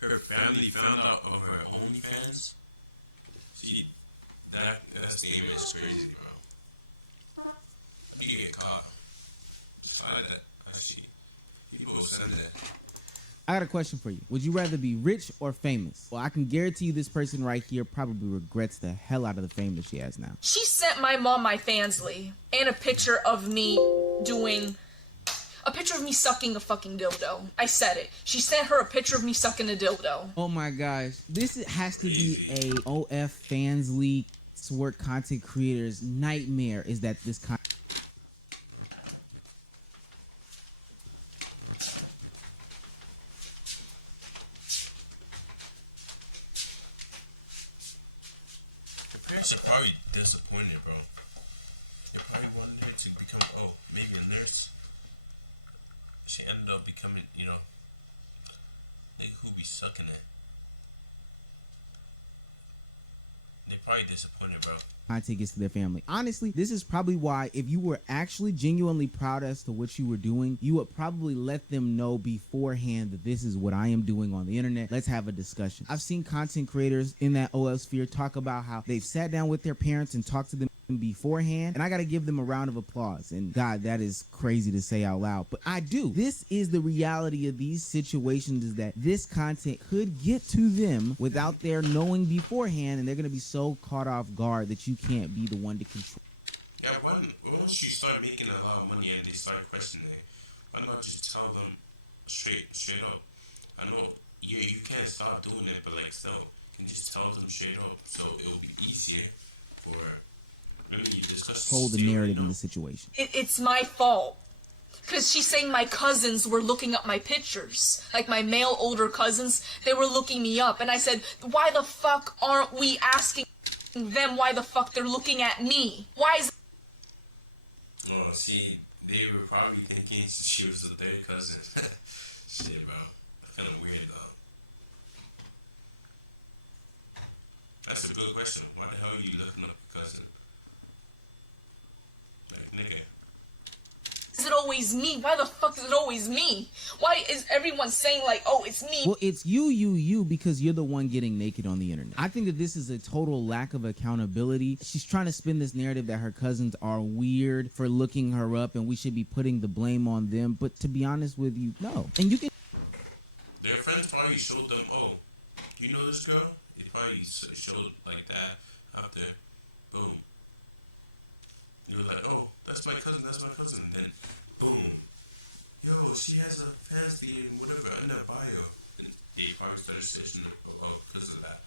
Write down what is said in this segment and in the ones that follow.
her family found out of her OnlyFans. See, that statement is crazy, bro. How do you get caught? Just like that. I see. People will send that. I got a question for you. Would you rather be rich or famous? Well, I can guarantee you this person right here probably regrets the hell out of the fame that she has now. She sent my mom my Fansly and a picture of me doing... a picture of me sucking a fucking dildo. I said it. She sent her a picture of me sucking a dildo. Oh my gosh. This has to be a OF Fansly work content creator's nightmare, is that this Her parents are probably disappointed, bro. They probably wanted her to become, maybe a nurse. She ended up becoming, nigga who be sucking it. They're probably disappointed, bro. content gets to their family. Honestly, this is probably why, if you were actually genuinely proud as to what you were doing, you would probably let them know beforehand that this is what I am doing on the internet. Let's have a discussion. I've seen content creators in that OL sphere talk about how they've sat down with their parents and talked to them beforehand, and I gotta give them a round of applause. And God, that is crazy to say out loud, but I do. This is the reality of these situations, is that this content could get to them without their knowing beforehand, and they're gonna be so caught off guard that you can't be the one to control. Yeah, once you start making a lot of money and they start questioning it, why not just tell them straight up? I know, yeah, you can't stop doing it, but like still, you can just tell them straight up, so it'll be easier for you discuss hold the narrative in the situation. It's my fault. Because she's saying my cousins were looking up my pictures. Like my male older cousins, they were looking me up. And I said, why the fuck aren't we asking them why the fuck they're looking at me? Why is... Oh, see, they were probably thinking she was the third cousin. Shit, bro. That's kind of weird, though. That's a good question. Why the hell are you looking up your cousin? Like, nigga. Is it always me? Why the fuck is it always me? Why is everyone saying like, oh, it's me? Well, it's you, because you're the one getting naked on the internet. I think that this is a total lack of accountability. She's trying to spin this narrative that her cousins are weird for looking her up and we should be putting the blame on them. But to be honest with you, no. And you can... Their friends probably showed them, oh, you know this girl? They probably showed like that after, boom. You were like, oh, that's my cousin. And then, boom. Yo, she has a fancy and whatever in her bio. And they probably started searching her because of that.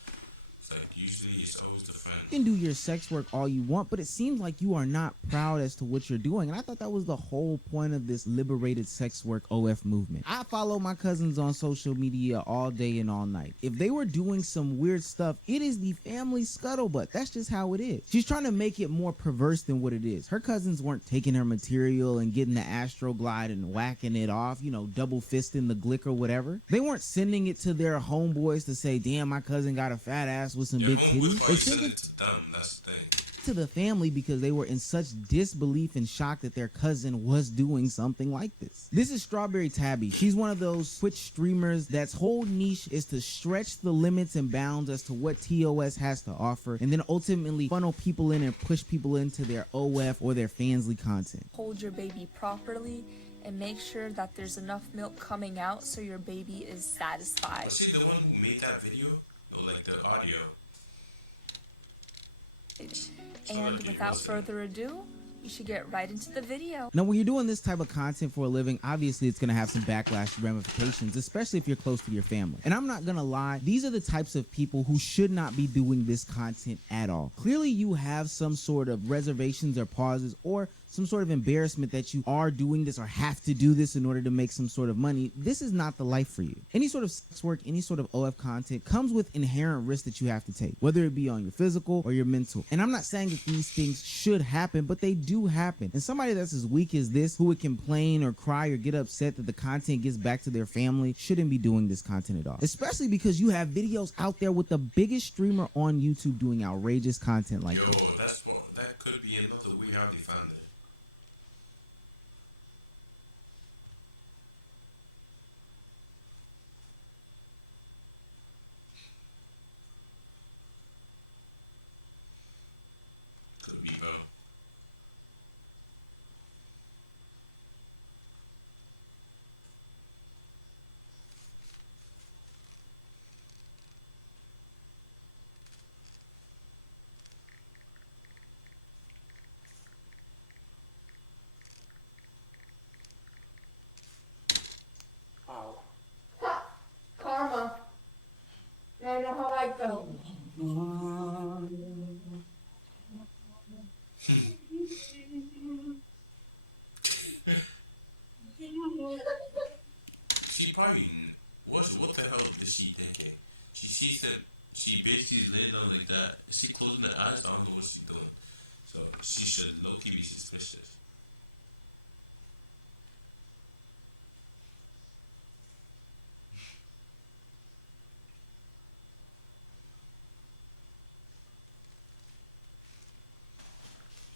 It's like, usually it's always the friend. You can do your sex work all you want, but it seems like you are not proud as to what you're doing. And I thought that was the whole point of this liberated sex work OF movement. I follow my cousins on social media all day and all night. If they were doing some weird stuff, it is the family scuttlebutt. That's just how it is. She's trying to make it more perverse than what it is. Her cousins weren't taking her material and getting the Astroglide and whacking it off, double fisting the glick or whatever. They weren't sending it to their homeboys to say, damn, my cousin got a fat ass with some... Their homeboys probably sending it to them, that's the thing. To the family, because they were in such disbelief and shock that their cousin was doing something like this. This is Strawberry Tabby. She's one of those Twitch streamers that's whole niche is to stretch the limits and bounds as to what TOS has to offer, and then ultimately funnel people in and push people into their OF or their Fansly content. Hold your baby properly and make sure that there's enough milk coming out so your baby is satisfied. Was she the one who made that video? No, like the audio. And without further ado, you should get right into the video. Now, when you're doing this type of content for a living, obviously it's going to have some backlash ramifications, especially if you're close to your family. And I'm not going to lie, these are the types of people who should not be doing this content at all. Clearly, you have some sort of reservations or pauses or some sort of embarrassment that you are doing this or have to do this in order to make some sort of money. This is not the life for you. Any sort of sex work, any sort of OF content comes with inherent risks that you have to take, whether it be on your physical or your mental. And I'm not saying that these things should happen, but they do happen. And somebody that's as weak as this, who would complain or cry or get upset that the content gets back to their family, shouldn't be doing this content at all. Especially because you have videos out there with the biggest streamer on YouTube doing outrageous content like that. Yo, that could be another way how they found it. Could be, bro. Karma. I don't know how I felt. She probably what the hell is she thinking? She sees that she basically laid down like that. Is she closing her eyes? I don't know what she's doing. So she should low-key be suspicious.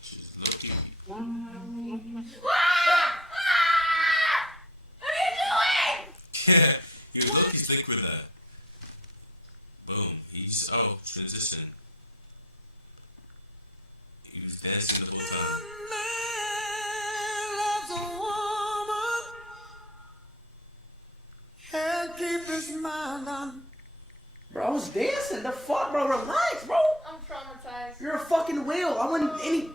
She's low-key. Yeah, he was low-key slick with that. Boom. He's transition. He was dancing the whole time. Bro, I was dancing. The fuck, bro? Relax, bro. I'm traumatized. You're a fucking whale. I want any.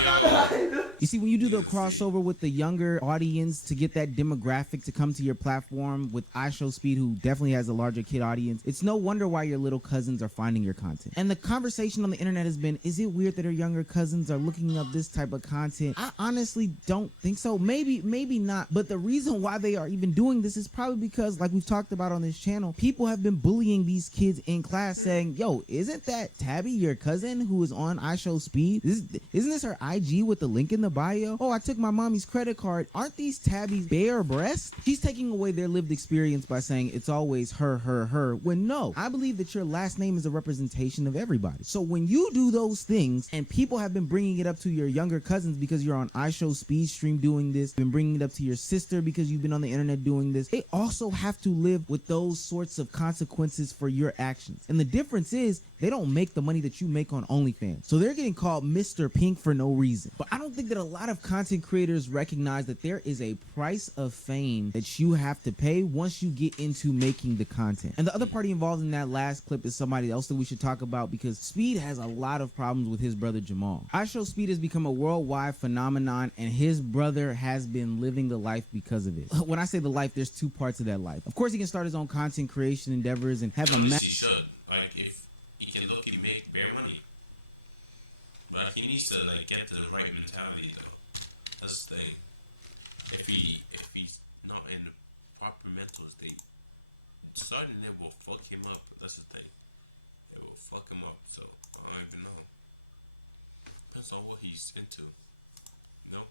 Yo. You see, when you do the Jesus, crossover with the younger audience to get that demographic to come to your platform with iShowSpeed, who definitely has a larger kid audience, it's no wonder why your little cousins are finding your content. And the conversation on the internet has been, is it weird that our younger cousins are looking up this type of content? I honestly don't think so. Maybe not. But the reason why they are even doing this is probably because, like we've talked about on this channel, people have been bullying these kids in class saying, yo, isn't that Tabby, your cousin, who is on iShowSpeed? Isn't this her IG with the link in the bio? Oh, I took my mommy's credit card. Aren't these Tabby's bare breasts? She's taking away their lived experience by saying it's always her, when no, I believe that your last name is a representation of everybody. So when you do those things, and people have been bringing it up to your younger cousins because you're on iShowSpeed stream doing this, been bringing it up to your sister because you've been on the internet doing this, they also have to live with those sorts of consequences for your actions. And the difference is, they don't make the money that you make on OnlyFans. So they're getting called Mr. Pink for no reason. But I don't think that a lot of content creators recognize that there is a price of fame that you have to pay once you get into making the content. And the other party involved in that last clip is somebody else that we should talk about, because Speed has a lot of problems with his brother Jamal. iShowSpeed has become a worldwide phenomenon, and his brother has been living the life because of it. When I say the life, there's two parts of that life. Of course, he can start his own content creation endeavors and have Honestly, he should. Like, if he can look, he make bare money. But he needs to like get the right mentality though. That's the thing. If he's not in the proper mental state, starting it will fuck him up. That's the thing. It will fuck him up. So I don't even know. Depends on what he's into. You know?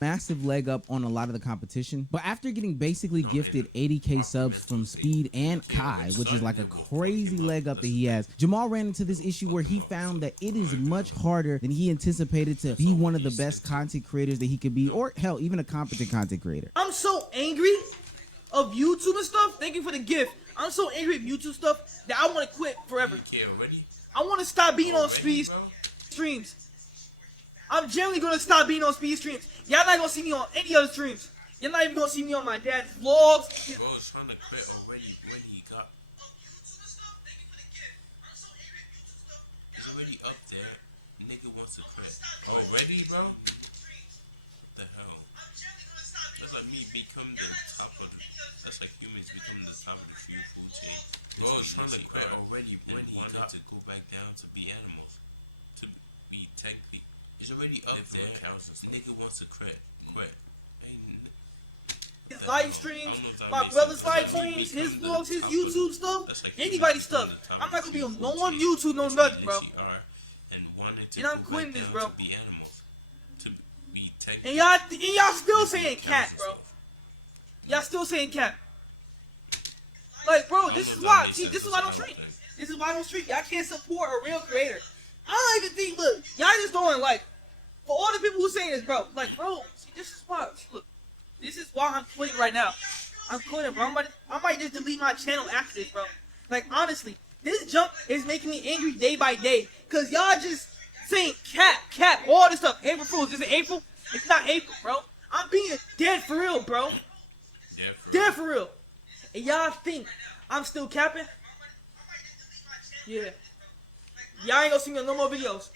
massive leg up on a lot of the competition. But after getting basically No, gifted and 80k subs mental from state. Speed and You can't Kai, already which is start like and a it will fuck crazy him up. leg up that That's he the has. thing. Jamal ran into this It will issue fuck where him he up, found so that it I don't is even much know. harder than he anticipated to That's be not what one of the he's best into. content creators that he could be, No. or hell, even a competent content creator. I'm so angry of YouTube and stuff. Thank you for the gift. I'm so angry at YouTube stuff that I want to quit forever. You care already? I want to stop being on Already, speed bro? streams. I'm generally gonna stop being on speed streams. Y'all not gonna see me on any other streams. You're not even gonna see me on my dad's vlogs. Bro is trying to quit already when he got. He's already up there. Nigga wants to quit. Already, bro? What the hell? That's like me become the top of the. That's like humans becoming the top of the food chain. Bro is trying to quit already when he wanted to go back down to be animals. To be technically. He's already up there. Nigga wants to quit. Ain't. What the Live hell? streams, I don't know if that my makes sense. brother's That's like live me streams, become his the vlogs, his top of YouTube the. stuff, That's like anybody's humans become stuff. the top I'm of not the gonna be food on no one chain, YouTube, no which nothing, we bro. literally are, and wanted to And I'm go back quitting this, down bro. to be animals, to be technically. And y'all still live saying with cat, cows and bro. stuff. Y'all still saying cat. Like, bro, I don't this know is if that why. makes See, sense. this is That's why an I'm L street. thing. This is why I'm street. Y'all can't support a real creator. I don't even think. Look, y'all just doing like for all the people who saying this, bro. Like, bro, see, this is why. Look, This is why I'm quitting right now. I'm quitting, bro. I might just delete my channel after this, bro. Like, honestly, this jump is making me angry day by day. Cause y'all just saying cap, all this stuff. April Fools. Is it April? It's not April, bro. I'm being dead for real, bro. Dead for Dead real? for real. And y'all think I'm still capping? Yeah. Y'all ain't gonna see me on no more videos.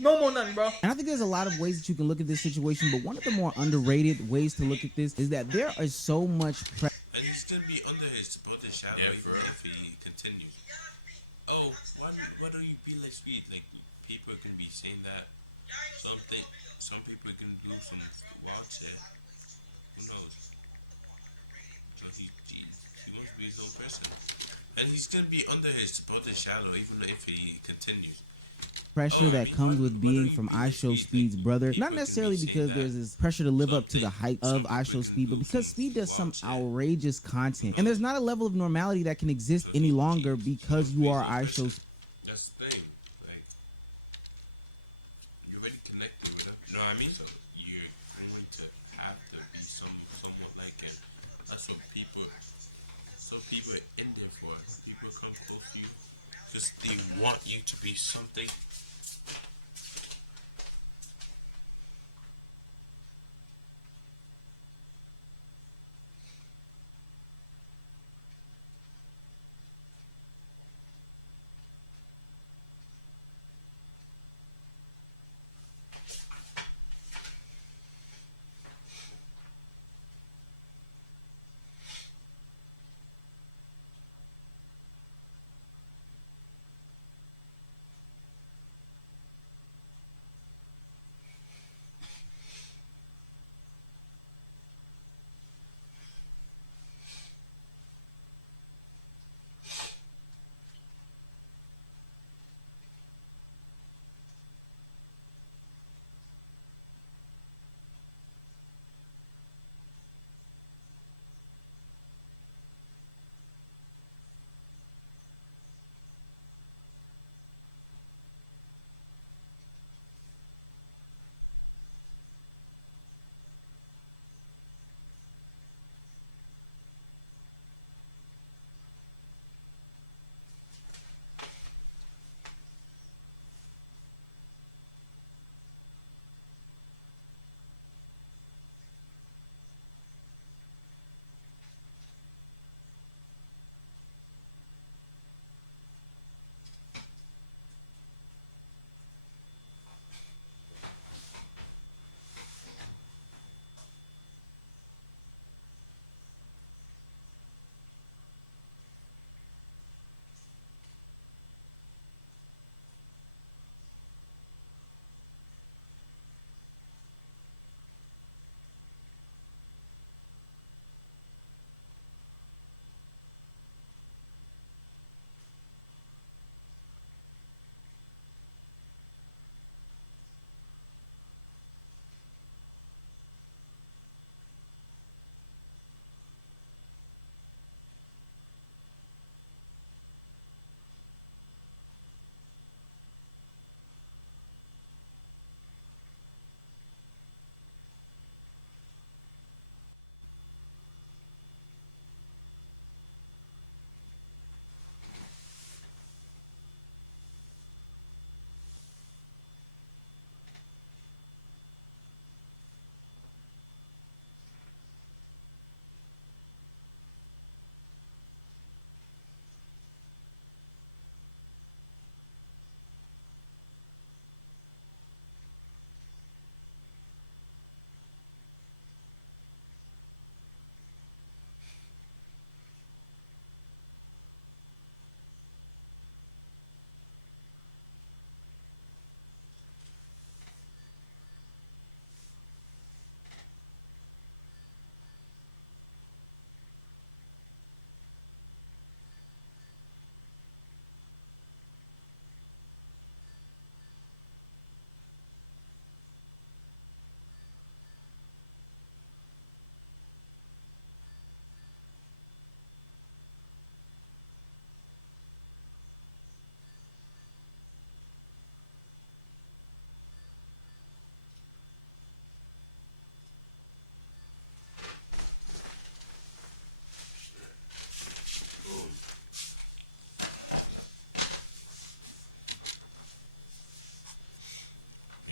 No more nothing, bro. And I think there's a lot of ways that you can look at this situation, but one of the more underrated ways to look at this is that there is so much pressure. And he's gonna be under his brother's shadow even if he continues. Oh, why don't you be like Sweet? Like, people are gonna be saying that. Some people are gonna do some wild shit. Who knows? So he wants to be his own person. And he's gonna be under his brother's shadow even if he continues. Pressure that comes with being from I Show Speed's brother. Not necessarily because there's this pressure to live up to the hype of I Show Speed, but because Speed does some outrageous content. And there's not a level of normality that can exist any longer because you are I Show Speed. That's the thing. Like, you're already connected with him. You know what I mean? So you're going to have to be somewhat like him. That's what people are in there for. People come close to you because they want you to be something.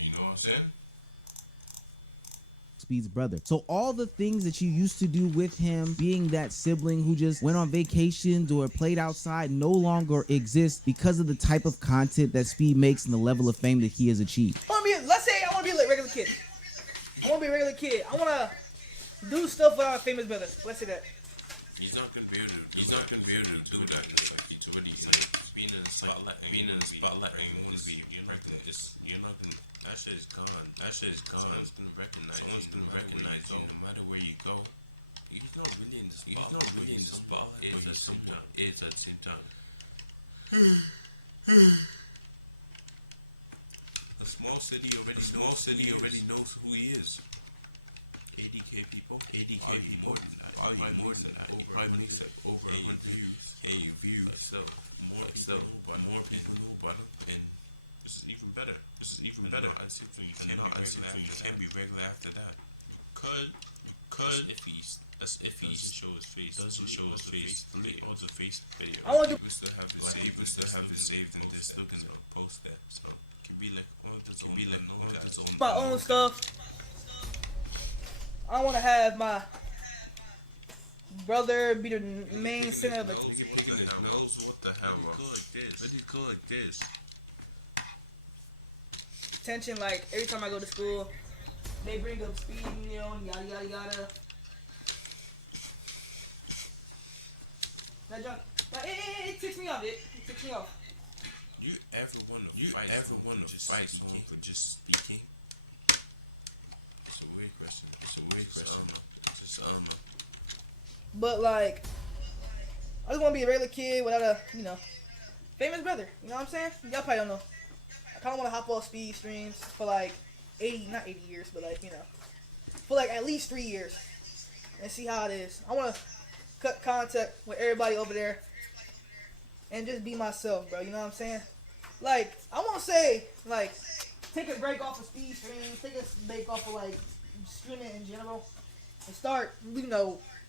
You know what I'm saying? Speed's brother. So all the things that you used to do with him, being that sibling who just went on vacations or played outside, no longer exist because of the type of content that Speed makes and the level of fame that he has achieved. Let's say I want to be a regular kid. I want to be a regular kid. I want to do stuff with our famous brother. Let's say that. He's not gonna be able to. He's not gonna be able to do that. It's like he's already in being in the spotlight. Being in the spotlight ain't want to be. You're not gonna. You're not gonna. That shit is gone. That shit is gone. Someone's gonna recognize. Someone's gonna recognize you no matter where you go. He's not really in the spotlight. He's not really in the spotlight. But he's someone. It's at the same time. A small city already knows who he is. 80K people, 80K people, more than that. Probably more than that. He probably makes like over 100 views. So more people know about him, and this is even better. This is even better. You can't be regular after that. You could. That's if he doesn't show his face. Delete all the face videos. People still have it saved, and they're still gonna post that. So it can be like one of his own. My own stuff. I want to have my brother be the main picking his nose. Nigga picking his nose. What the hell? Why do you go like this? Attention, like every time I go to school, they bring up Speed, yada yada yada. That junk, it ticks me off. It ticks me off. You ever want to fight someone for just speaking? It's a weird question. I don't know. But like, I just want to be a regular kid without a, famous brother. You know what I'm saying? Y'all probably don't know. I kind of want to hop off Speed streams for like not 80 years, but like, for like at least 3 years and see how it is. I want to cut contact with everybody over there and just be myself, bro. You know what I'm saying? Like, I won't say like take a break off of Speed streams, take a break off of like streaming in general, and start,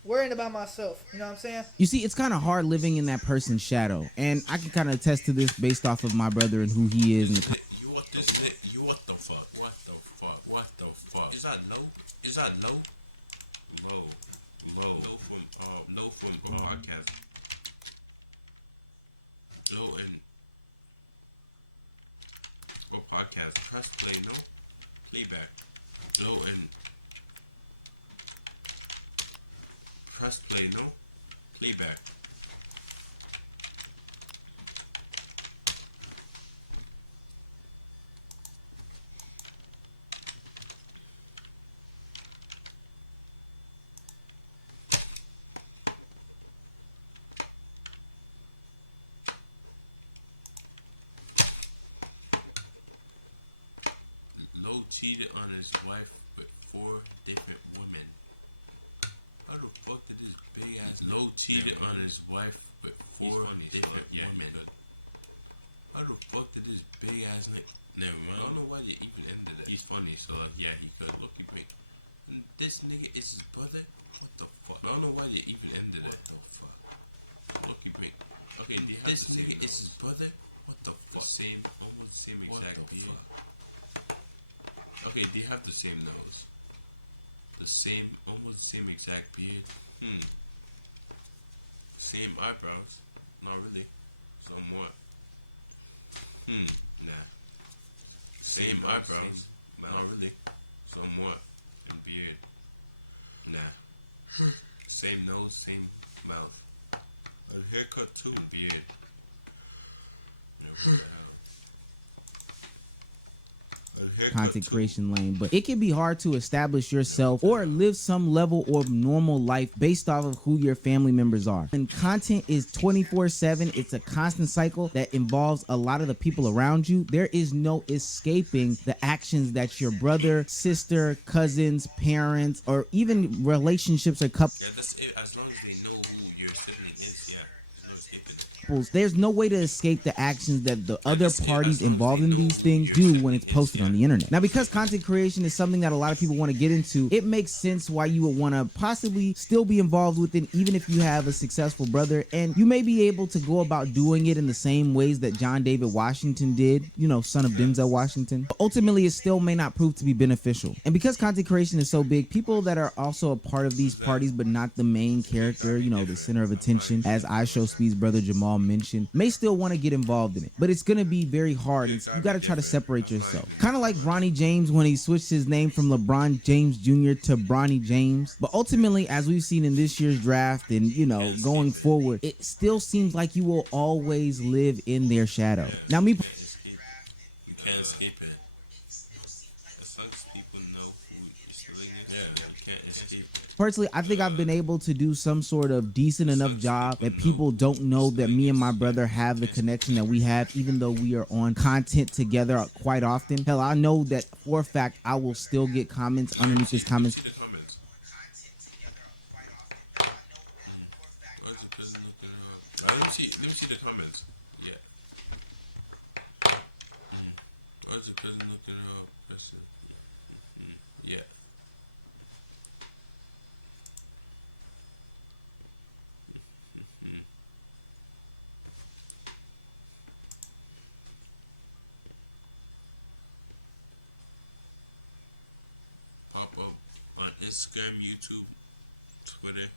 worrying about myself. You know what I'm saying? You see, it's kind of hard living in that person's shadow, and I can kind of attest to this based off of my brother and who he is. What the fuck? Is that low? Low from podcast. Low and podcast. Press play, no? Playback. Low and press play, no? Playback. Low cheated on his wife with 4 different women. How the fuck did this big ass Low cheated on his wife with 4 different women? How the fuck did this big ass never mind. I don't know why they even ended it. He's funny, so like yeah, he could. Look, he bring. And this nigga is his brother? What the fuck? I don't know why they even ended it. What the fuck? Look, he bring. Okay, they have this the same nigga nose. Is his brother? What the fuck? Almost the same exact beard. Fuck? Okay, they have the same nose. Almost the same exact beard. Same eyebrows. Not really. Somewhat. Nah. Same eyebrows. Not really. Somewhat. And beard. Nah. Same nose, same mouth. A haircut too. And beard. What the hell? Content creation lane, but it can be hard to establish yourself or live some level of normal life based off of who your family members are. And content is 24/7. It's a constant cycle that involves a lot of the people around you. There is no escaping the actions that your brother, sister, cousins, parents, or even relationships or couples. Yeah, that's it. As long as they know who your sibling is, yeah. no escaping it. There's no way to escape the actions that the other as parties long as they involved in know these who things your do when sibling it's is, posted yeah. on the internet. Now, No because escaping content creation is something that a lot of people want to get into, it makes sense why you would want to possibly still be involved with it, even if you have a successful brother. And you may be able to go about doing it in the same ways that John David Washington did, you know, son of Denzel Washington. But ultimately, it still may not prove to be beneficial. And because content creation is so big, people that are also a part of these Who's that? parties, but not the main character, you know, the different. center of I'm not attention, even as different I Show like that. Speed's brother Jamal mentioned, may still want to get involved in it. But it's going to be very hard. Yeah, You it's gotta got to be try to different. separate I'm not yourself. even Kind of like different like Ronnie that. James when he switched his name from LeBron James Jr. to Bronny James. But ultimately, as we've seen in this year's draft and, you know, Can't going escape it. forward, it still seems like you will always live in their shadow. Yeah, Now, me you can't escape it. You can't escape it. As long as people know who your sibling is, yeah, you can't escape it. personally, I think I've been able to do some sort of decent as long enough as job people that know people who don't know your that sibling me and is, my yeah, brother you have the can't connection that we have, even though we are on content together quite often. Hell, I know that for a fact I will still get comments Let me underneath see, his let me comments. see the comments. Why is the cousin looking her up? Let me see the comments. Yeah. Why is the cousin looking her up? Person. Yeah. Pop up on Instagram, YouTube, Twitter.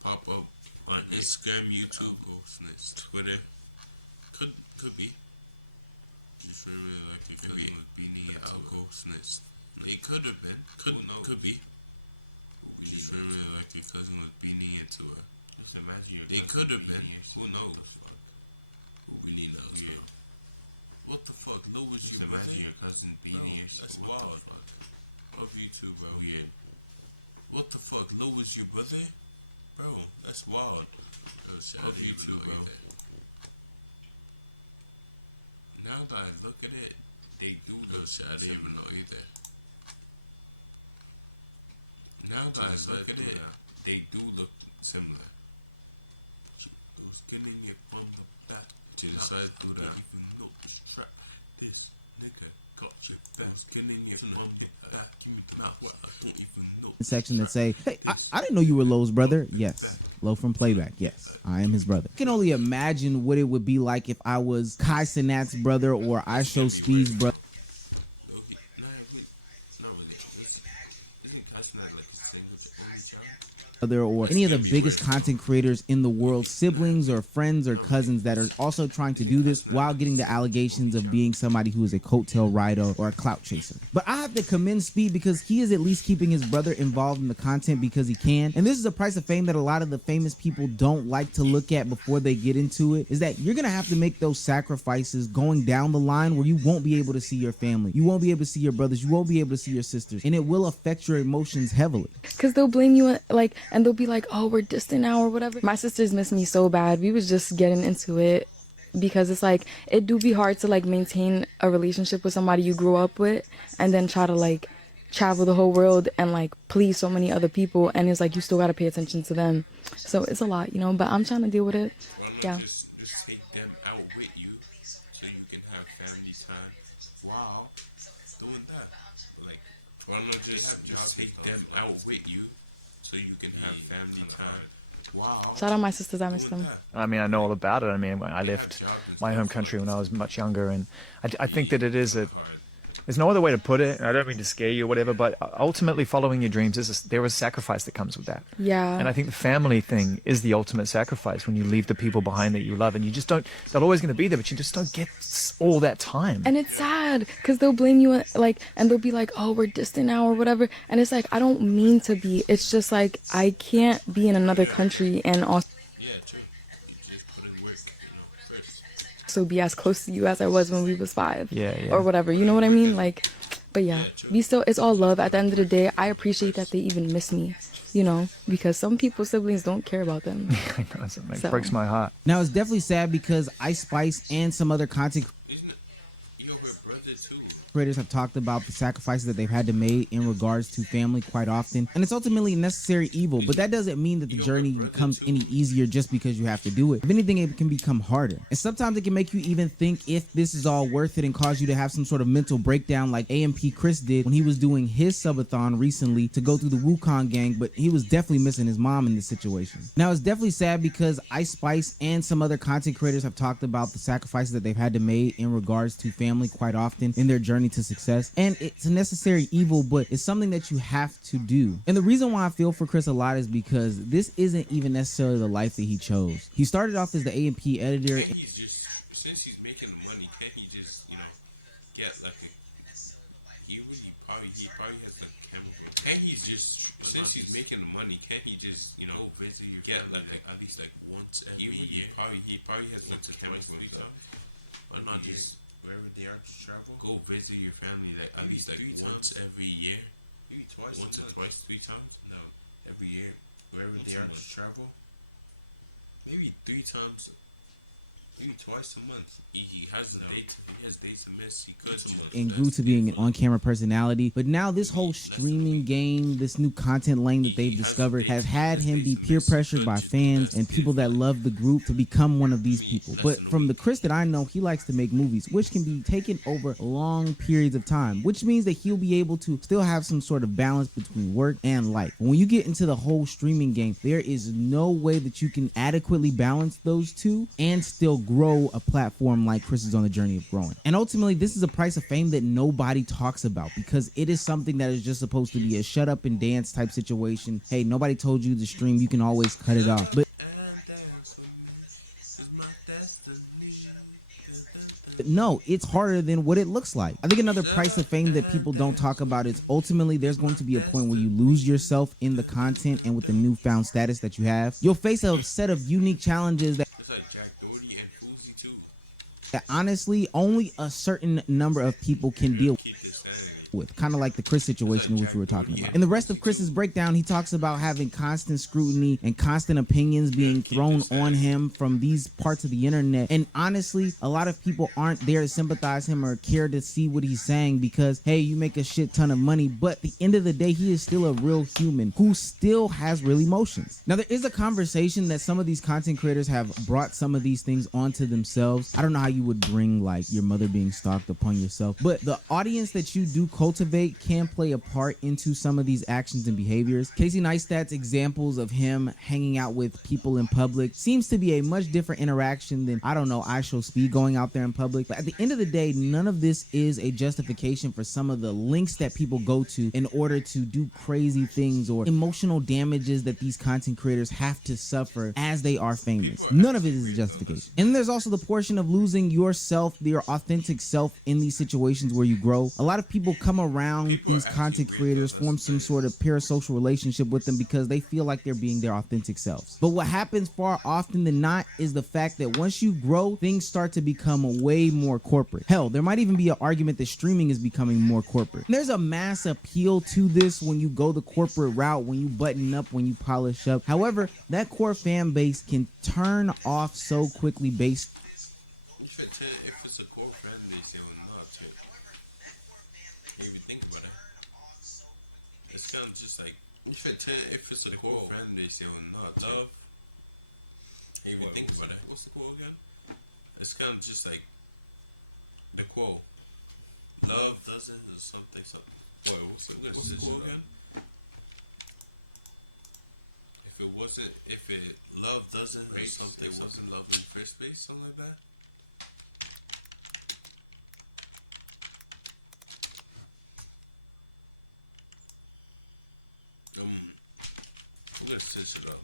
Pop up on Instagram, YouTube, Twitter. Could be. Just really like a cousin was beating it to snitch. It could have been. Could be. Who really just knows? Really like a cousin was beating it to her. Just imagine your cousin. They could have been. Who knows? What the fuck? Who really knows? Weird. What the fuck? Lil was just your brother? Imagine your cousin beating yourself. That's wild. What the fuck? Love you too, bro. Weird. What the fuck? Lil was your brother? Bro, that's wild. Love you too, bro. Now that I look at it, they do look I didn't even know either. Now that I look at it, they do look similar. She was getting it from the back. To the side through that. I don't even know the strap. This nigga got your back. Was getting it from the back. Give me the mouth. I don't even know the Section strap. that say, hey, I didn't know you were Lowe's brother. Yes, Lowe from Playback. Yes, I am his brother. I can only imagine what it would be like if I was Kai Cenat's brother or I Show Speed's brother. No, not really. Isn't Kai Cenat like a only child? Or That's any of gonna the be biggest weird, content creators in the world, siblings or friends or cousins that are also trying to do this while getting the allegations of being somebody who is a coattail rider or a clout chaser. But I have to commend Speed because he is at least keeping his brother involved in the content because he can. And this is a price of fame that a lot of the famous people don't like to look at before they get into it, is that you're gonna have to make those sacrifices going down the line where you won't be able to see your family, you won't be able to see your brothers, you won't be able to see your sisters, and it will affect your emotions heavily. Because they'll blame you, like, and they'll be like, oh, we're distant now or whatever. My sisters miss me so bad. We was just getting into it because it's like, it do be hard to like maintain a relationship with somebody you grew up with and then try to like travel the whole world and like please so many other people, and it's like you still gotta pay attention to them. So it's a lot, you know, but I'm trying to deal with it. Why not just take them out with you so you can have family time while doing that? But like, why not just take them out with you so you can have family time while shout out my sisters, I miss doing them. that? I mean, I know all about it. I mean, I lived my home country when I was much younger, and I think that it is hard. There's no other way to put it. I don't mean to scare you or whatever, but ultimately following your dreams there is sacrifice that comes with that. Yeah. And I think the family thing is the ultimate sacrifice when you leave the people behind that you love, and you just don't. They're always going to be there, but you just don't get all that time. And it's sad because they'll blame you, like, and they'll be like, oh, we're distant now or whatever. And it's like, I don't mean to be. It's just like, I can't be in another country and also. Yeah, true. You just put in work, first. So be as close to you as I was when we was 5 yeah. or whatever, you know what I mean? Like, but yeah, we still, it's all love at the end of the day. I appreciate that they even miss me, because some people's siblings don't care about them. I know, it breaks my heart. Now it's definitely sad because Ice Spice and some other content Isn't it? Yo, her brother too. Creators have talked about the sacrifices that they've had to make in regards to family quite often, and it's ultimately a necessary evil, but that doesn't mean that the journey becomes any easier just because you have to do it. If anything, it can become harder, and sometimes it can make you even think if this is all worth it and cause you to have some sort of mental breakdown like AMP Chris did when he was doing his subathon recently to go through the Wukong gang, but he was definitely missing his mom in this situation. Now, it's definitely sad because Ice Spice and some other content creators have talked about the sacrifices that they've had to make in regards to family quite often in their journey to success, and it's a necessary evil, but it's something that you have to do. And the reason why I feel for Chris a lot is because this isn't even necessarily the life that he chose. He started off as the AMP editor. Can't he just, since he's making the money, can't he just, get like a, he probably has like a camera for, can't he just, since he's making the money, can't he just, go visit your family, like at least like once every year? He probably has like a camera for himself. Why not just, wherever they are, just travel. Go visit your family like at least like once every year. Maybe twice. Once or twice, 3 times. No, every year. Wherever they are, just travel. Maybe 3 times. Maybe twice a month. He has a date. He has dates to miss. He could and grew to being an on-camera personality. But now this whole streaming game, this new content lane that they've discovered, has had him be peer pressured by fans and people that love the group to become one of these people. But from the Chris that I know, he likes to make movies, which can be taken over long periods of time, which means that he'll be able to still have some sort of balance between work and life. When you get into the whole streaming game, there is no way that you can adequately balance those two and still grow a platform like Chris is on the journey of growing. And ultimately, this is a price of fame that nobody talks about because it is something that is just supposed to be a shut up and dance type situation. Hey, nobody told you to stream, you can always cut it out. But dance with me is my destiny. But no, it's harder than what it looks like. I think another price of fame that people don't talk about is ultimately there's going to be a point where you lose yourself in the content, and with the newfound status that you have, you'll face a set of unique challenges that it's like Jack Doherty and Fousey too. That honestly only a certain number of people can deal with. Kind of like the Chris situation which we were talking about. In the rest of Chris's breakdown, he talks about having constant scrutiny and constant opinions being thrown on him from these parts of the internet. And honestly, a lot of people aren't there to sympathize him or care to see what he's saying because, hey, you make a shit ton of money. But at the end of the day, he is still a real human who still has real emotions. Now, there is a conversation that some of these content creators have brought some of these things onto themselves. I don't know how you would bring like your mother being stalked upon yourself, but the audience that you do cultivate can play a part into some of these actions and behaviors. Casey Neistat's examples of him hanging out with people in public seems to be a much different interaction than, I don't know, I Show Speed going out there in public. But at the end of the day, none of this is a justification for some of the links that people go to in order to do crazy things or emotional damages that these content creators have to suffer as they are famous. None of it is a justification. And then there's also the portion of losing yourself, your authentic self in these situations where you grow. A lot of people come around these content creators, form some sort of parasocial relationship with them because they feel like they're being their authentic selves. But what happens far often than not is the fact that once you grow, things start to become way more corporate. Hell, there might even be an argument that streaming is becoming more corporate. And there's a mass appeal to this when you go the corporate route, when you button up, when you polish up. However, that core fan base can turn off so quickly based. If it's a core fan base, they will not too. If you think about it, it's kind of just like if it's a core fan base, they will not love. If you think about it, what's the quote again? It's kind of just like the quote. Love doesn't or something. Wait, what's the quote again? If it love doesn't or something, it wasn't love in the first place, something like that. I'm gonna switch it up.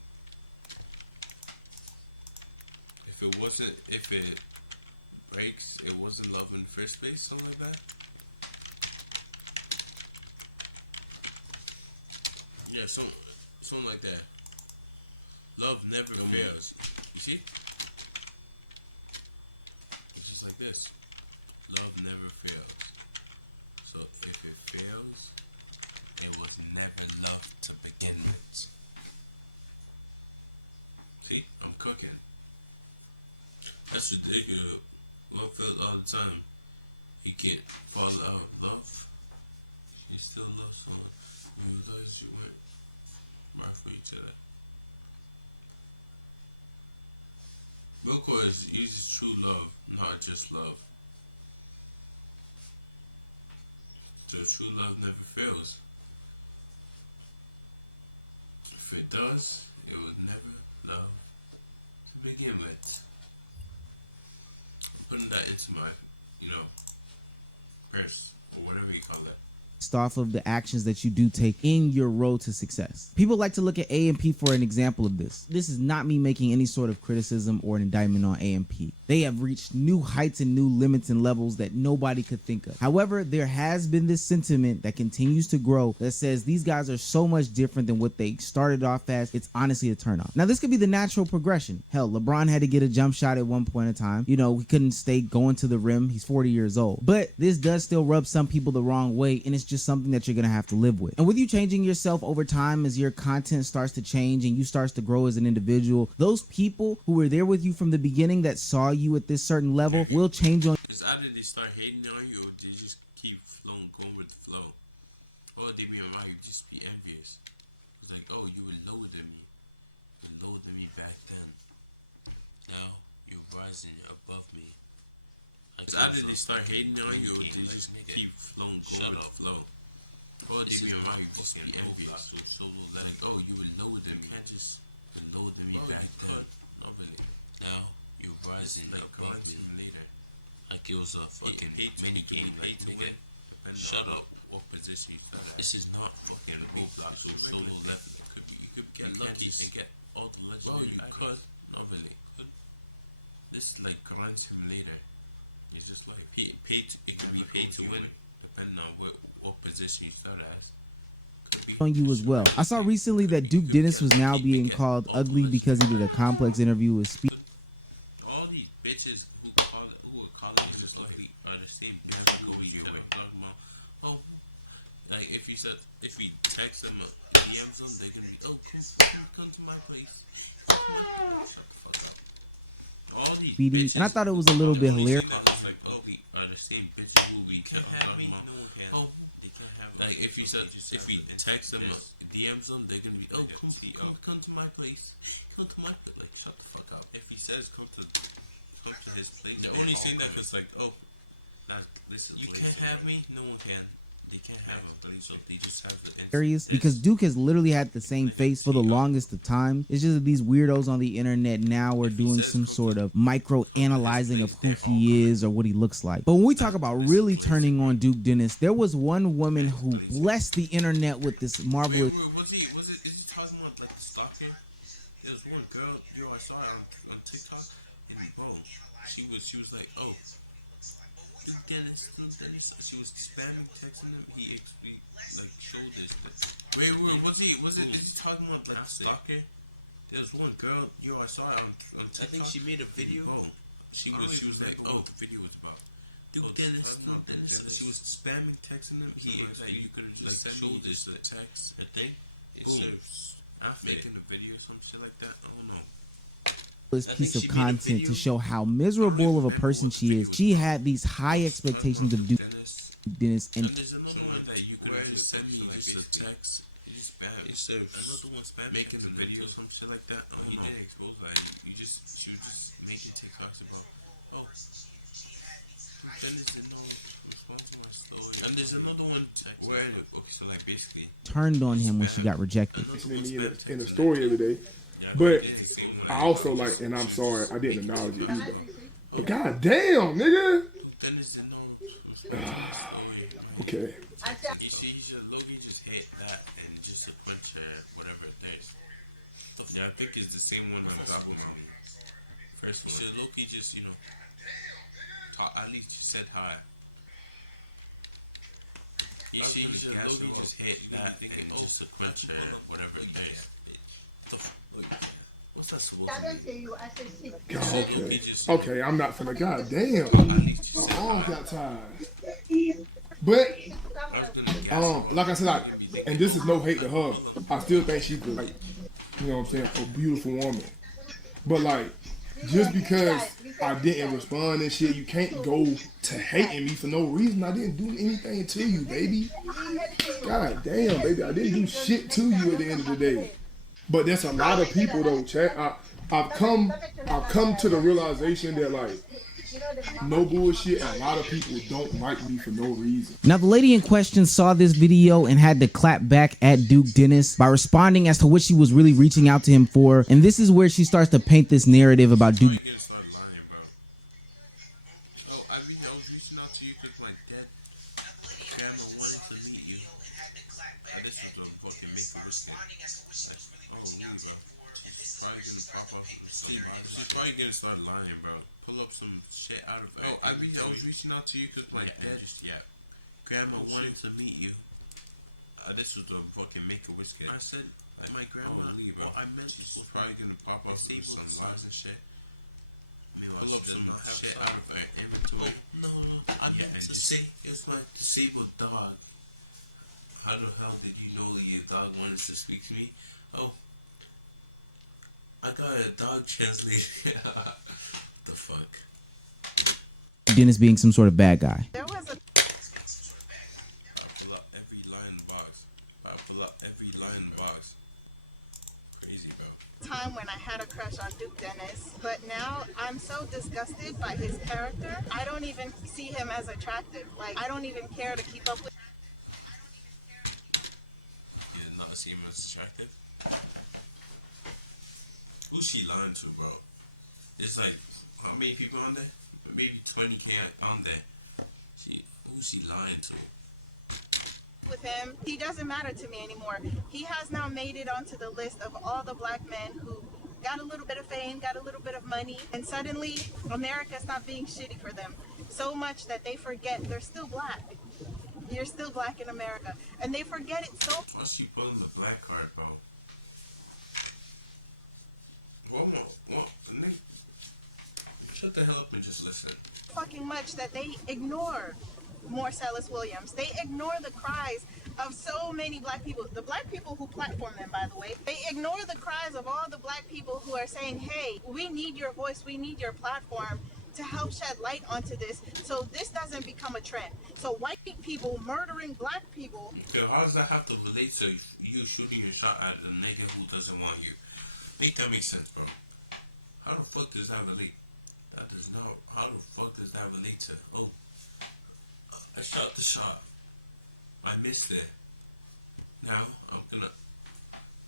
If it breaks, it wasn't love in the first place, something like that. Yeah, something like that. Love never fails. You see? It's just like this. Love never fails. So if it fails, it was never love to begin with. See? I'm cooking. That's ridiculous. Love fails all the time. he get fall out of love. He still loves someone. You realize you went right for each other. Milko uses true love, not just love. So true love never fails. If it does, it was never love to begin with. I'm putting that into my, purse or whatever you call it. Off of the actions that you do take in your road to success. People like to look at A&P for an example of this. This is not me making any sort of criticism or an indictment on A&P. They have reached new heights and new limits and levels that nobody could think of. However, there has been this sentiment that continues to grow that says these guys are so much different than what they started off as. It's honestly a turnoff. Now, this could be the natural progression. Hell, LeBron had to get a jump shot at one point in time. He couldn't stay going to the rim. He's 40 years old. But this does still rub some people the wrong way, and it's just something that you're gonna have to live with. And with you changing yourself over time as your content starts to change and you starts to grow as an individual, those people who were there with you from the beginning that saw you at this certain level will change on. It's either they start hating on you or they just keep going with the flow. Or they be around you, just be envious. It's like, oh, you were lower than me. You were lower than me back then. Now you're rising above me. It's either they start hating on you or they just keep going with the flow. Or they be around you, just be envious. So solo level. Like, oh, you were lower than me. You can't just be lower than me back then. Not really. Now you're rising like above me. Later. Like it was a fucking mini game. Like, to win. Shut up. What position you start at? This is not fucking Roblox. So solo level. You could get lucky and get all the legendary. Well, you could. Not really. Could. This is like grind simulator. It's just like it could be paid to win, depending on what position you start as. Could be on you as well. I saw recently that Duke Dennis was now being called ugly because he did a complex interview with Speed. All these bitches who are calling him just ugly are the same bitches who we talking about. Oh, like if he texts them, DMs them, they're gonna be, oh, come to my place. Come to my place. Like, shut the fuck up. All these bitches. And I thought it was a little bit weird. Like ugly are the same bitches who we can't have me. No one can. Oh, they can't have. Like if he text them, DMs them, they're gonna be, oh, come to my place. Come to my place. Like shut the fuck up. If he says come to his place, they're only saying that because like, oh, this is. You can't have me. No one can. They can't have him, so they just have the areas because Duke has literally had the same face for the longest of time. It's just that these weirdos on the internet now are doing some sort of micro analyzing of who he is or what he looks like. But when we talk about really turning on Duke Dennis, there was one woman who blessed the internet with this marvelous. Wait, is he talking about like the stalker? There was one girl, I saw it on TikTok, and bro, she was like, oh, Duke Dennis. She was spamming, texting him. He actually like showed this. Wait, is he talking about like the stalker? There was one girl, I saw it on TikTok. I think she made a video. Bro, she was like, oh, what the video was about. Duke Dennis. She was spamming, texting him. He actually, you could have just like showed this the text, a thing. Boom. After making a video or some shit like that. I don't know. I think she made a video to show how miserable of a person she is. She had these high expectations of Duke Dennis. And there's another one that you could just send me just a text. You just spam. Another one spam making a video or some shit like that. Oh, he didn't expose that. She was just making TikToks about, oh, Duke Dennis did not respond to my story. And there's another one where so like basically turned on him when she got rejected. Another one spam texting him too. Yeah, but I also like, and I'm sorry, I didn't know. Oh, God damn, nigga! Duke Dennis did not respond to my story. Okay. He should Logan just hit that and just a quench whatever it is. Yeah, I think it's the same one I'm talking about. First one. Should Loki just talk, at least just said hi. He should Logan just hit that and just a quench whatever it is. What's that supposed to mean? Should Loki just okay, I'm not finna goddamn. At least just said hi. But I was gonna gas her up. Like I said, be thinking, and this is no hate to her. I still think she's like, you know what I'm saying, a beautiful woman. But like, just because I didn't respond and shit, you can't go to hating me for no reason. I didn't do anything to you, baby. God damn, baby, I didn't do shit to you at the end of the day. But there's a lot of people though, chat. I've come to the realization that like, no bullshit, a lot of people don't like me for no reason. Now, the lady in question saw this video and had to clap back at Duke Dennis by responding as to what she was really reaching out to him for. And this is where she starts to paint this narrative about Duke. Why you gonna start lying, bro? Oh, I was reaching out to you because my dead grandma wanted to meet you. This was a fucking Make-A-Wish kid. Like, oh, really, bro? She's probably gonna pop up with some lies. She's probably gonna start lying, bro. Pull up some shit out of her. Oh, I was reaching out to you because my dead grandma wanted to meet you. This was a fucking Make-A-Wish kid. I said, like, my grandma. Oh, bro. What I meant she's probably gonna pop up with some lies and shit. Meanwhile, pull up some shit out of her inventory. Oh, no. I meant to say it's my disabled dog. How the hell did you know your dog wanted to speak to me? Oh, I got a dog translator. The fuck? Dennis being some sort of bad guy. I pull up every line in the box. Crazy, bro. Time when I had a crush on Duke Dennis, but now I'm so disgusted by his character. I don't even see him as attractive. Like, I don't even care to keep up with. You did not see him as attractive? Who's she lying to, bro? It's like, how many people on there? Maybe 20K on there. Who's she lying to? With him, he doesn't matter to me anymore. He has now made it onto the list of all the black men who got a little bit of fame, got a little bit of money, and suddenly America stopped being shitty for them. So much that they forget they're still black. You're still black in America. And they forget it so. Why's she pulling the black card, bro? What? Shut the hell up and just listen. Fucking much that they ignore Marcellus Williams. They ignore the cries of so many black people. The black people who platform them, by the way. They ignore the cries of all the black people who are saying, hey, we need your voice, we need your platform to help shed light onto this so this doesn't become a trend. So white people murdering black people. Okay, how does that have to relate to you shooting your shot at a nigga who doesn't want you? Make that make sense, bro. How the fuck does that relate? That does not. How the fuck does that relate to? Oh, I shot the shot. I missed it. Now I'm gonna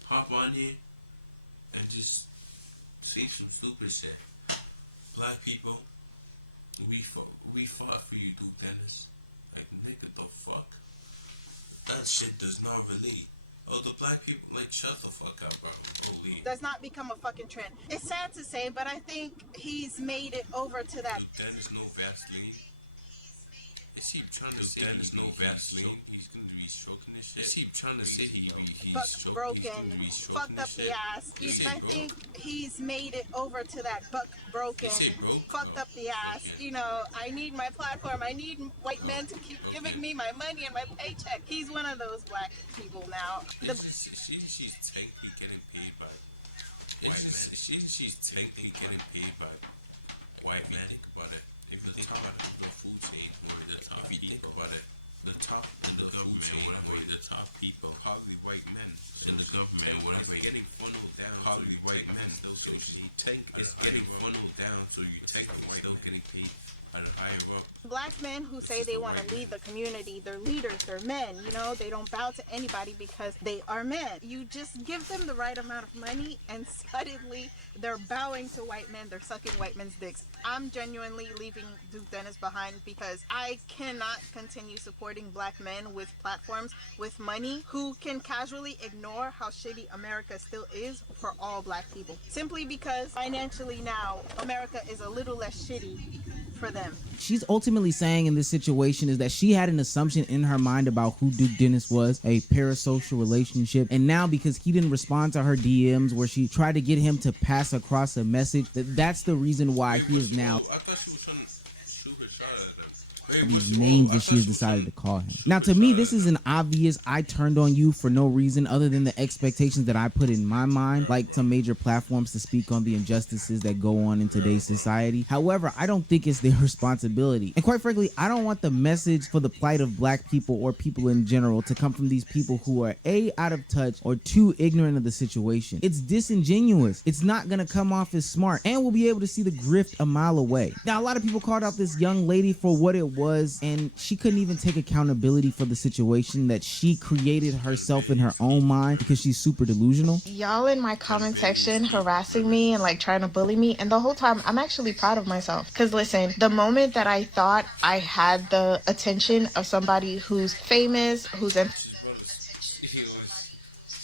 hop on here and just say some stupid shit. Black people, we fought for you, Duke Dennis. Like, nigga, the fuck? That shit does not relate. Oh, the black people, like, shut the fuck up, bro. Holy. Does not become a fucking trend. It's sad to say, but I think he's made it over to that. Duke Dennis, no Vaseline. Is he trying to say Dennis, no Vaseline? He's gonna be stroking this shit. Is he trying to say he's gonna be stroking this shit? They say broke. He's made it over to that buck broken. They say broke. Fucked up the ass. Broken. You know, I need my platform. I need white men to keep giving me my money and my paycheck. He's one of those black people now. She's technically getting paid by white men. She's technically getting paid by white men. Think about it. If you think about it, the food chain, or the top if you people. Think about it, the top in the government, chain, whatever, the top people, probably white men. So in the government, whatever, it's getting funneled down. Probably so white men. Still so she tank is getting funneled down. So you tank is still getting paid at a higher up. Black men who say they want to lead the community, they're leaders, they're men. You know, they don't bow to anybody because they are men. You just give them the right amount of money, and suddenly they're bowing to white men, they're sucking white men's dicks. I'm genuinely leaving Duke Dennis behind because I cannot continue supporting black men with platforms, with money, who can casually ignore how shitty America still is for all black people. Simply because financially now, America is a little less shitty for them. She's ultimately saying in this situation is that she had an assumption in her mind about who Duke Dennis was, a parasocial relationship, and now because he didn't respond to her DMs where she tried to get him to pass across a message, that's the reason why. Wait, I thought she was trying to shoot her shot at him. Wait, what's names, oh? I and thought she was decided trying to call him. super Now, to me, shot this at is them. an obvious I turned on you for no reason other than the expectations that I put in my mind, Real, like bro. some major platforms to speak on the injustices that go on in Real, today's bro. society. However, I don't think it's their responsibility. And quite frankly, I don't want the message for the plight of black people or people in general to come from these people who are A, out of touch, or 2, ignorant of the situation. It's disingenuous. It's not gonna come off as smart, and we'll be able to see the grift a mile away. Now, a lot of people called out this young lady for what it was, and she couldn't even take accountability for the situation that she created herself in her own mind because she's super delusional. Y'all in my comment Accountability is section key, harassing remember. me and like trying to bully me, and the whole time I'm actually proud of myself. Because listen, the moment that I thought I had the attention of somebody who's famous, who's in She's brothers.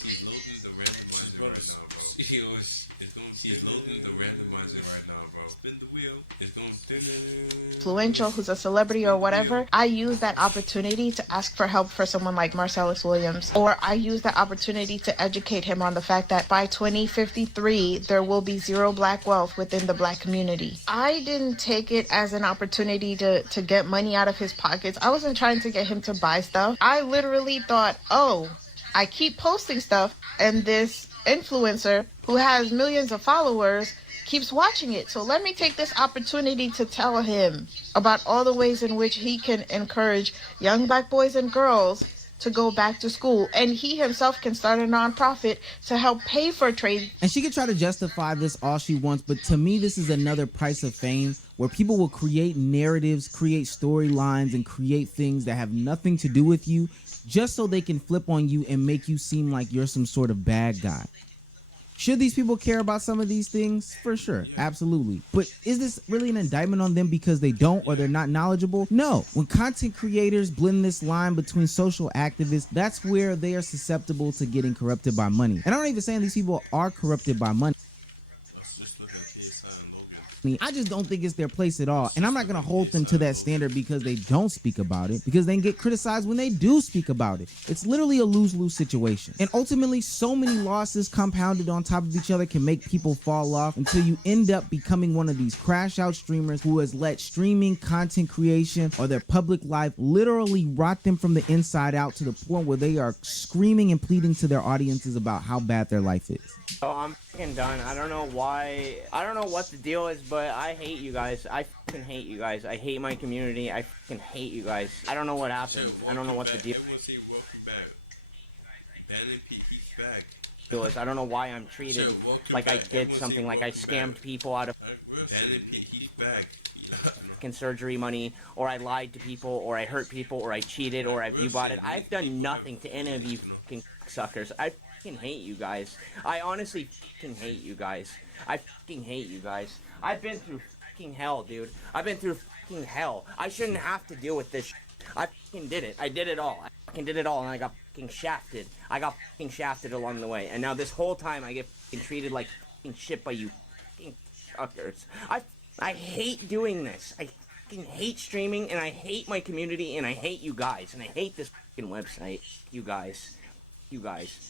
She's loading the randomizer right now, bro. She's loading the randomizer right now, bro. Spin the wheel. It's going influential, who's a celebrity or whatever, I use that opportunity to ask for help for someone like Marcellus Williams, or I use that opportunity to educate him on the fact that by 2053 there will be zero black wealth within the black community. I didn't take it as an opportunity to get money out of his pockets. I wasn't trying to get him to buy stuff. I literally thought, oh, I keep posting stuff and this influencer who has millions of followers keeps watching it. So let me take this opportunity to tell him about all the ways in which he can encourage young black boys and girls to go back to school, and he himself can start a nonprofit to help pay for trade. And she can try to justify this all she wants, but to me, this is another price of fame where people will create narratives, create storylines, and create things that have nothing to do with you just so they can flip on you and make you seem like you're some sort of bad guy. Should these people care about some of these things? For sure, Yeah. absolutely. But is this really an indictment on them because they don't or they're not knowledgeable? No. When content creators blend this line between social activists, that's where they are susceptible to getting corrupted by money. And I'm not even saying these people are corrupted by money. Let's just look at KSI and Logan. I just don't think it's their place at all. Let's And I'm just not going look to at hold them KSI to that and Logan. standard because they don't speak about it, because they can get criticized when they do speak about it. It's literally a lose-lose situation. And ultimately, so many losses compounded on top of each other can make people fall off until you end up becoming one of these crash-out streamers who has let streaming, content creation, or their public life literally rot them from the inside out to the point where they are screaming and pleading to their audiences about how bad their life is. Oh, I'm fucking done. I don't know why. I don't know what the deal is, but I hate you guys. I fucking hate you guys. I hate my community. I fucking hate you guys. I don't know what happened. So, I don't know welcome what back. the deal Everyone say welcome back. Bannon Pete, he's back. is. I don't know why I'm treated So, welcome like I back. did Everyone say something, like I welcome scammed back. people out of Bannon Pete, he's back. fucking surgery money, or I lied to people, or I hurt people, or I cheated, or I Real bought shit. it. I've done People have nothing to any of you feelings, you know? fucking suckers. I fucking hate you guys. I honestly fucking hate you guys. I fucking hate you guys. I've been through fucking hell, dude. I've been through fucking hell. I shouldn't have to deal with this shit. I fucking did it. I did it all. I fucking did it all, and I got fucking shafted. I got fucking shafted along the way, and now this whole time I get fucking treated like fucking shit by you fucking suckers. I hate doing this. I fucking hate streaming, and I hate my community, and I hate you guys, and I hate this fucking website. You guys. You guys.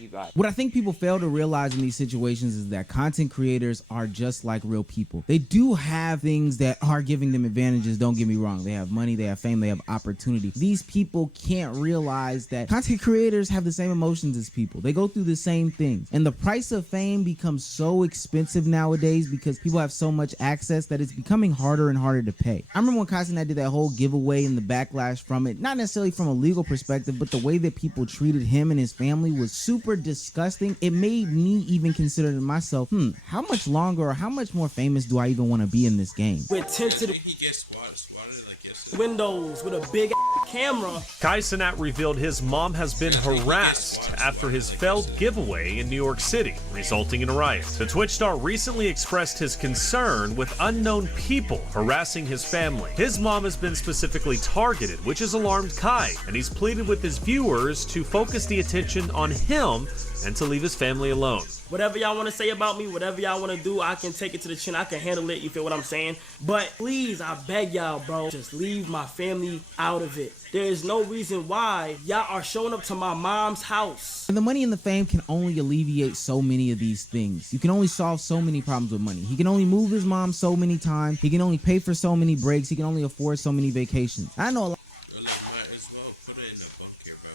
You guys. What I think people fail to realize in these situations is that content creators are just like real people. They do have things that are giving them advantages, don't get me wrong. They have money, they have fame, they have opportunity. These people can't realize that content creators have the same emotions as people. They go through the same things. And the price of fame becomes so expensive nowadays because people have so much access that it's becoming harder and harder to pay. I remember when Constantine did that whole giveaway and the backlash from it, not necessarily from a legal perspective, but the way that people treated him and his family was super disgusting. It made me even consider to myself, how much longer or how much more famous do I even want to be in this game? Yeah, didn't he get swatted like yesterday? Windows with a big camera. Kai Cenat revealed his mom has been Yeah, I think he gets harassed after swatted his like failed yesterday. giveaway in New York City, resulting in a riot. The Twitch star recently expressed his concern with unknown people harassing his family. His mom has been specifically targeted, which has alarmed Kai, and he's pleaded with his viewers to focus the attention on him film and to leave his family alone. Whatever y'all want to say about me, whatever y'all want to do, I can take it to the chin. I can handle it. You feel what I'm saying? But please, I beg y'all, bro, just leave my family out of it. There is no reason why y'all are showing up to my mom's house. And the money and the fame can only alleviate so many of these things. You can only solve so many problems with money. He can only move his mom so many times. He can only pay for so many breaks. He can only afford so many vacations. I know a lot. Like, might as well put it in a bunker, bro.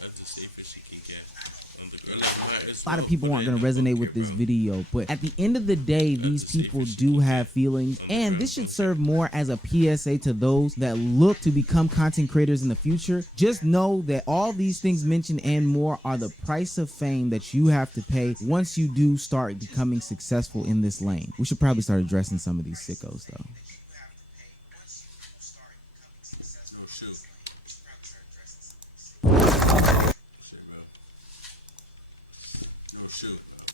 That's the safest you can get. On the girl, like, might as A lot well of people put aren't it in going to a resonate bunker, with this bro. video, but at the end of the day, That's these the people safest you do can have get. feelings, and Underground this should bunker. serve more as a PSA to those that look to become content creators in the future. Just know that all these things mentioned and more are the price of fame that you have to pay once you do start becoming successful in this lane. We should probably start addressing some of these sickos, though. No shoot. Shit, bro. No shoot, bro.